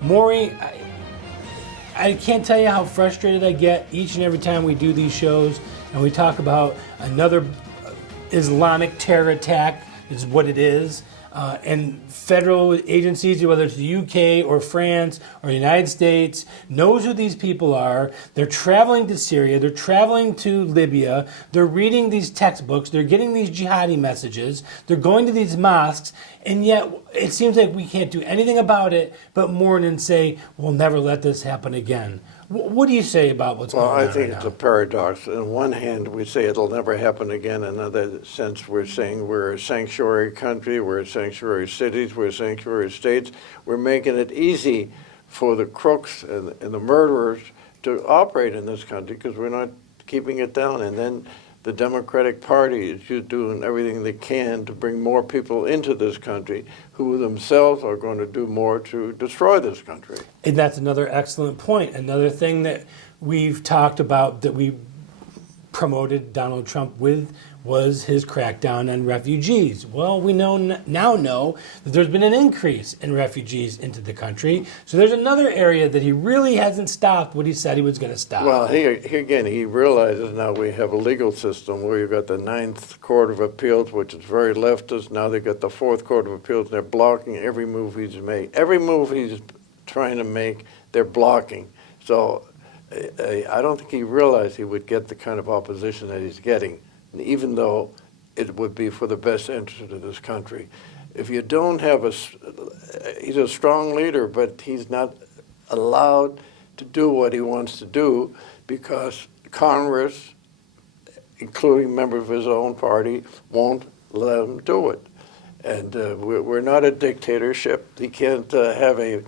Maury, I can't tell you how frustrated I get each and every time we do these shows and we talk about another Islamic terror attack is what it is. And federal agencies, whether it's the UK or France or the United States, knows who these people are. They're traveling to Syria. They're traveling to Libya. They're reading these textbooks. They're getting these jihadi messages. They're going to these mosques. And yet it seems like we can't do anything about it but mourn and say, we'll never let this happen again. What do you say about what's going on right now? Well, I think it's a paradox. On one hand, we say it'll never happen again. In another sense, we're saying we're a sanctuary country, we're sanctuary cities, we're sanctuary states. We're making it easy for the crooks and the murderers to operate in this country because we're not keeping it down. And then the Democratic Party is doing everything they can to bring more people into this country who themselves are going to do more to destroy this country. And that's another excellent point. Another thing that we've talked about that we promoted Donald Trump with was his crackdown on refugees. Well, we now know that there's been an increase in refugees into the country. So there's another area that he really hasn't stopped what he said he was going to stop. Well, he realizes now we have a legal system where you've got the Ninth Court of Appeals, which is very leftist. Now they've got the Fourth Court of Appeals, and they're blocking every move he's made. Every move he's trying to make, they're blocking. So I don't think he realized he would get the kind of opposition that he's getting, even though it would be for the best interest of this country. If you don't have he's a strong leader, but he's not allowed to do what he wants to do because Congress, including members of his own party, won't let him do it. And we're not a dictatorship. He can't have a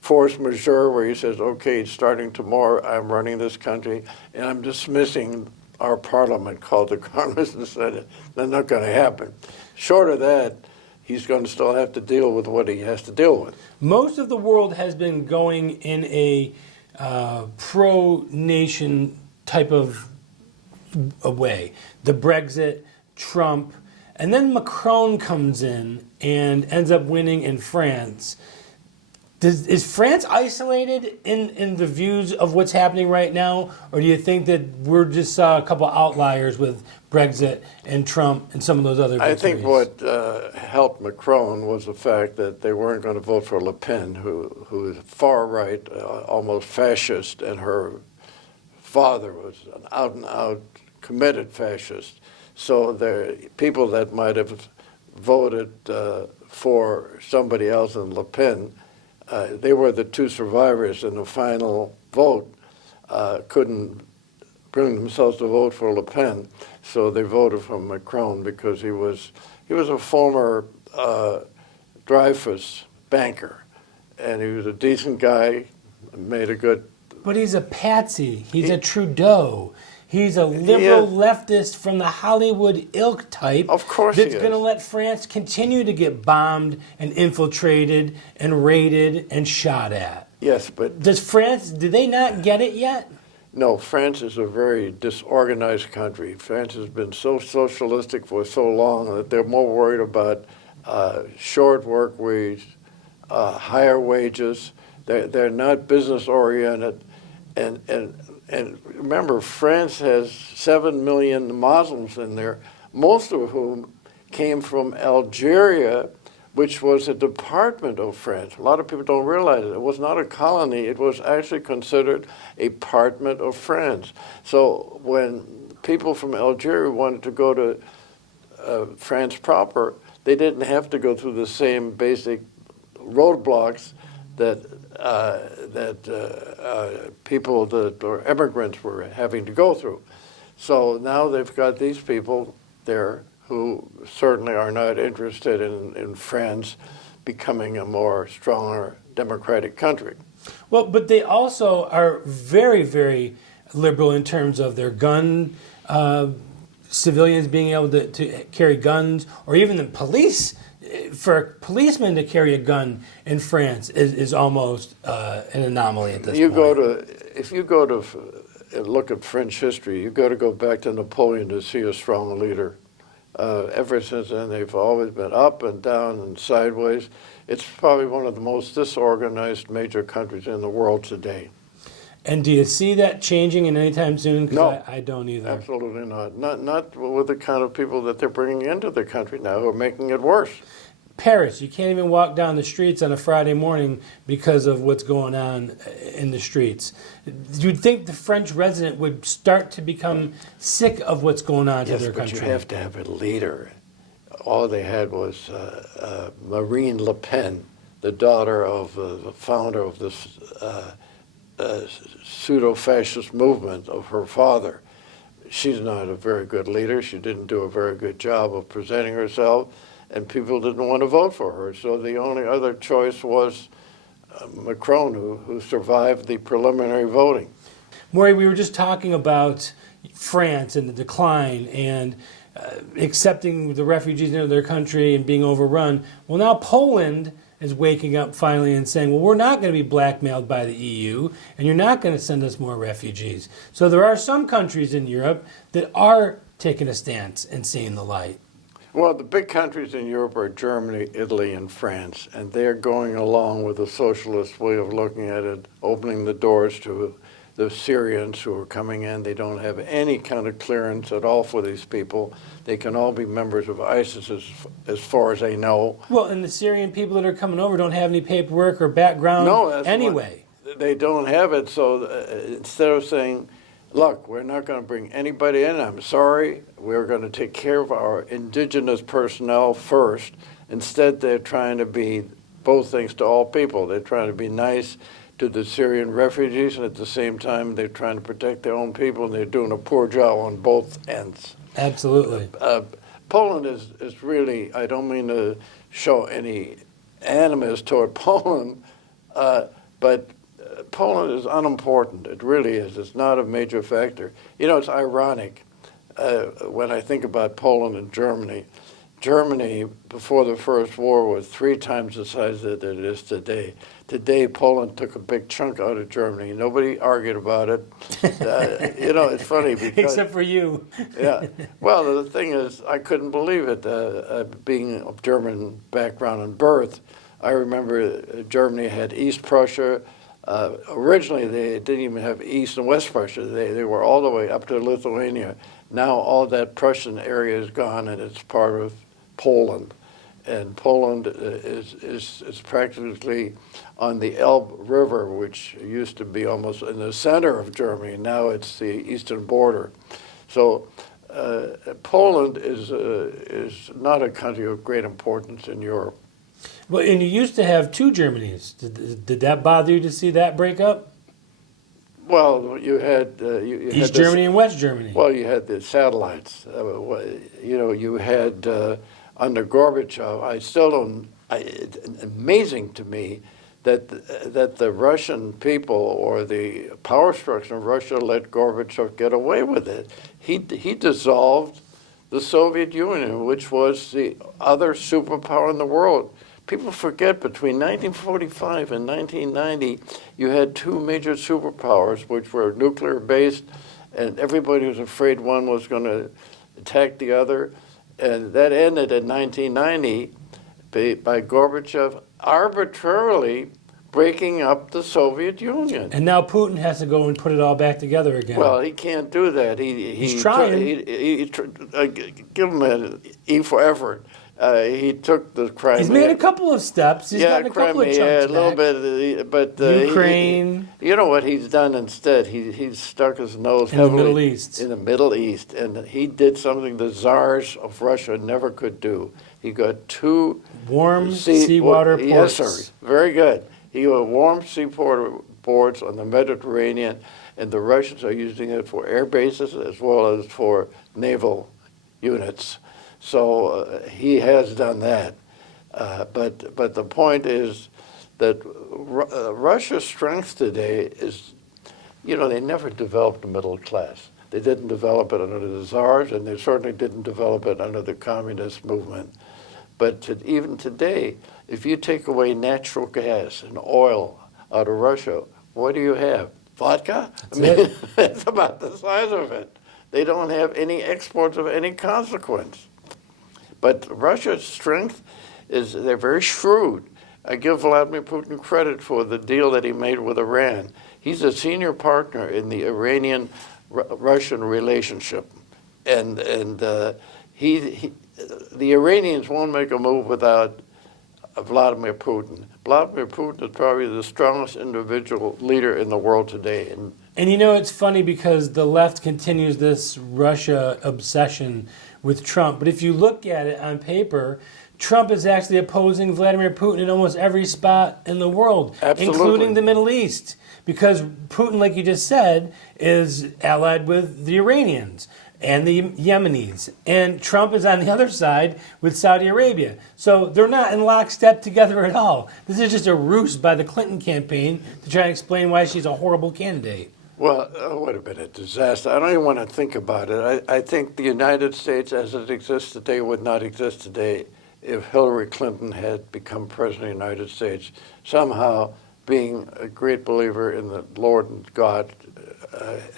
force majeure where he says, okay, starting tomorrow, I'm running this country and I'm dismissing our parliament called the Congress and Senate. That's not going to happen. Short of that, he's going to still have to deal with what he has to deal with. Most of the world has been going in a pro-nation type of a way. The Brexit, Trump, and then Macron comes in and ends up winning in France. Is France isolated in the views of what's happening right now, or do you think that we're just a couple outliers with Brexit and Trump and some of those other victories? I think what helped Macron was the fact that they weren't going to vote for Le Pen, who is far right, almost fascist, and her father was an out-and-out committed fascist. So the people that might have voted for somebody else than Le Pen, they were the two survivors in the final vote, couldn't bring themselves to vote for Le Pen, so they voted for Macron because he was a former Dreyfus banker, and he was a decent guy, made a good... But he's a patsy. He's a Trudeau. He's a liberal leftist from the Hollywood ilk type. Of course that's going to let France continue to get bombed and infiltrated and raided and shot at. Yes, but... Do they not get it yet? No, France is a very disorganized country. France has been so socialistic for so long that they're more worried about short work weeks, higher wages. They're not business-oriented. And remember, France has 7 million Muslims in there, most of whom came from Algeria, which was a department of France. A lot of people don't realize it. It was not a colony. It was actually considered a department of France. So when people from Algeria wanted to go to France proper, they didn't have to go through the same basic roadblocks that people or immigrants were having to go through. So now they've got these people there who certainly are not interested in France becoming a more stronger democratic country. Well, but they also are very, very liberal in terms of their gun, civilians being able to carry guns, or even the police. For a policeman to carry a gun in France is almost an anomaly at this point. If you go to look at French history, you've got to go back to Napoleon to see a strong leader. Ever since then, they've always been up and down and sideways. It's probably one of the most disorganized major countries in the world today. And do you see that changing in any time soon? 'Cause No. I don't either. Absolutely not. Not with the kind of people that they're bringing into the country now who are making it worse. Paris, you can't even walk down the streets on a Friday morning because of what's going on in the streets. You'd think the French resident would start to become sick of what's going on to their Yes, but country. you have to have a leader. All they had was Marine Le Pen, the daughter of the founder of this pseudo-fascist movement of her father. She's not a very good leader. She didn't do a very good job of presenting herself, and people didn't want to vote for her. So the only other choice was Macron, who survived the preliminary voting. Maury, we were just talking about France and the decline and accepting the refugees into their country and being overrun. Well, now Poland is waking up finally and saying, well, we're not going to be blackmailed by the EU, and you're not going to send us more refugees. So there are some countries in Europe that are taking a stance and seeing the light. Well, the big countries in Europe are Germany, Italy, and France, and they're going along with the socialist way of looking at it, opening the doors to the Syrians who are coming in. They don't have any kind of clearance at all for these people. They can all be members of ISIS as far as they know. Well, and the Syrian people that are coming over don't have any paperwork or background anyway. They don't have it, so instead of saying, look, we're not going to bring anybody in, I'm sorry, we're going to take care of our indigenous personnel first. Instead, they're trying to be both things to all people. They're trying to be nice to the Syrian refugees, and at the same time, they're trying to protect their own people, and they're doing a poor job on both ends. Absolutely. Poland is really, I don't mean to show any animus toward Poland, but Poland is unimportant. It really is. It's not a major factor. You know, it's ironic when I think about Poland and Germany. Germany, before the First War, was 3 times the size that it is today. Today, Poland took a big chunk out of Germany. Nobody argued about it. You know, it's funny because... Except for you. Yeah. Well, the thing is, I couldn't believe it. Being of German background and birth, I remember Germany had East Prussia. Originally, they didn't even have East and West Prussia. They were all the way up to Lithuania. Now all that Prussian area is gone, and it's part of Poland. And Poland is practically on the Elbe River, which used to be almost in the center of Germany. Now it's the eastern border. So Poland is not a country of great importance in Europe. Well, and you used to have 2 Germanys. Did that bother you to see that break up? Well, you had East Germany and West Germany. Well, you had the satellites. You know, you had under Gorbachev. I still don't. It's amazing to me that the Russian people or the power structure of Russia let Gorbachev get away with it. He dissolved the Soviet Union, which was the other superpower in the world. People forget between 1945 and 1990, you had 2 major superpowers, which were nuclear-based, and everybody was afraid one was going to attack the other. And that ended in 1990 by Gorbachev arbitrarily breaking up the Soviet Union. And now Putin has to go and put it all back together again. Well, he can't do that. He's trying. Give him an E for effort. He took the Crimea. He's made a couple of steps. He's gotten a couple of chunks a little back. bit, but Ukraine. You know what he's done instead? He's stuck his nose in the heavily Middle East. In the Middle East, and he did something the czars of Russia never could do. He got 2 warm seawater ports. Yes, sir. Very good. He got warm seawater ports on the Mediterranean, and the Russians are using it for air bases as well as for naval units. So he has done that. But the point is that Russia's strength today is, you know, they never developed a middle class. They didn't develop it under the czars, and they certainly didn't develop it under the communist movement. But even today, if you take away natural gas and oil out of Russia, what do you have? Vodka? I mean, it's about the size of it. They don't have any exports of any consequence. But Russia's strength is they're very shrewd. I give Vladimir Putin credit for the deal that he made with Iran. He's a senior partner in the Iranian-Russian relationship, and the Iranians won't make a move without Vladimir Putin. Vladimir Putin is probably the strongest individual leader in the world today. And you know, it's funny because the left continues this Russia obsession with Trump. But if you look at it on paper, Trump is actually opposing Vladimir Putin in almost every spot in the world, Absolutely. including the Middle East. Because Putin, like you just said, is allied with the Iranians and the Yemenis. And Trump is on the other side with Saudi Arabia. So they're not in lockstep together at all. This is just a ruse by the Clinton campaign to try and explain why she's a horrible candidate. Well, it would have been a disaster. I don't even want to think about it. I think the United States as it exists today would not exist today if Hillary Clinton had become president of the United States. Somehow, being a great believer in the Lord and God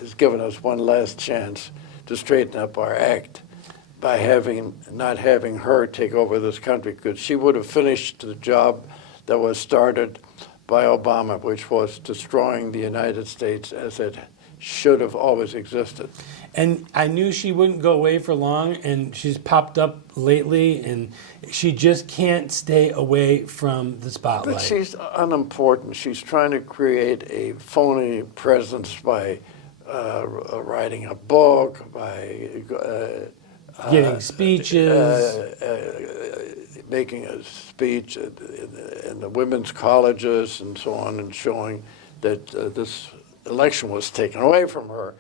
has given us one last chance to straighten up our act by not having her take over this country, because she would have finished the job that was started by Obama, which was destroying the United States as it should have always existed. And I knew she wouldn't go away for long, and she's popped up lately, and she just can't stay away from the spotlight. But she's unimportant. She's trying to create a phony presence by writing a book, by giving speeches. Making a speech in the women's colleges and so on, and showing that this election was taken away from her.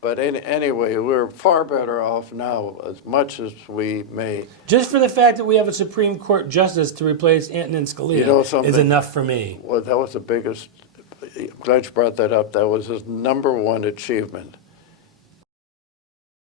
But anyway, we're far better off now, as much as we may. Just for the fact that we have a Supreme Court justice to replace Antonin Scalia is enough for me. Well, that was the biggest. I'm glad you brought that up. That was his number one achievement.